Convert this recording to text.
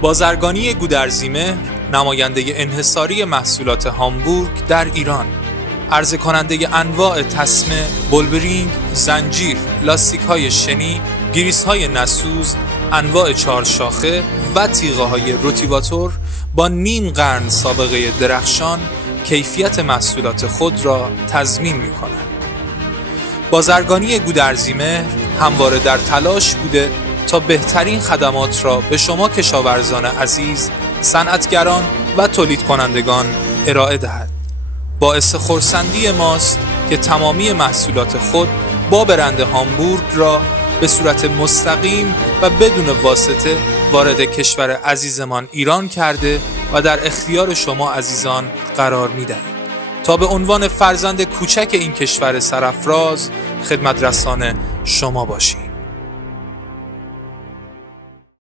بازرگانی گودرزیمهر، نماینده انحصاری محصولات هامبورگ در ایران، عرضه کننده انواع تسمه، بولبرینگ، زنجیر، لاستیک‌های شنی، گریس‌های نسوز، انواع چهارشاخه و تیغه‌های روتیواتور با نیم قرن سابقه درخشان کیفیت محصولات خود را تضمین می‌کند. بازرگانی گودرزیمهر همواره در تلاش بوده تا بهترین خدمات را به شما کشاورزان عزیز، صنعتگران و تولید کنندگان ارائه دهد. باعث خرسندی ماست که تمامی محصولات خود با برند هامبورگ را به صورت مستقیم و بدون واسطه وارد کشور عزیزمان ایران کرده و در اختیار شما عزیزان قرار می‌دهیم تا به عنوان فرزند کوچک این کشور سرافراز خدمت رسان شما باشیم.